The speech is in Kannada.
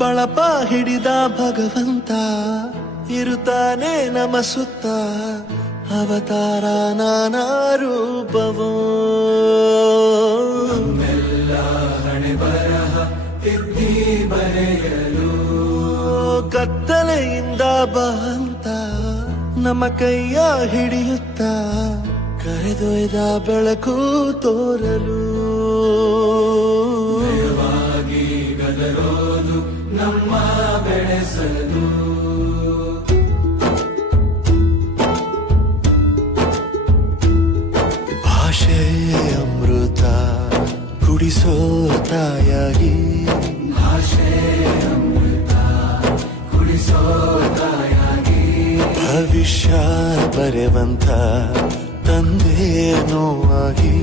ಬಳಪ ಹಿಡಿದ ಭಗವಂತ ಇರುತ್ತಾನೆ ನಮ ಸುತ್ತ ಅವತಾರ ನಾನಾ ರೂಪವೋ ನಮ್ಮೆಲ್ಲ ಹಣೆ ಬರಹ ತಿದ್ದಿ ಬರೆಯಲು ಕತ್ತಲೆಯಿಂದ ಬಂತ ನಮ್ಮ ಕೈಯ ಹಿಡಿಯುತ್ತ ಕರೆದೊಯ್ದ ಬೆಳಕು ತೋರಲು ಭಯವಾಗಿ ಗದರೋದು ನಮ್ಮ ಬೆಳೆಸಲು ಭಾಷೆ ಅಮೃತ ಕುಡಿಸೋ ತಾಯಾಗಿ ಭಾಷೆ ಅಮೃತ ಕುಡಿಸೋ ತಾಯಾಗಿ ಭವಿಷ್ಯ ಬರೆವಂತ ತಂದೆನೂ ಆಗಿ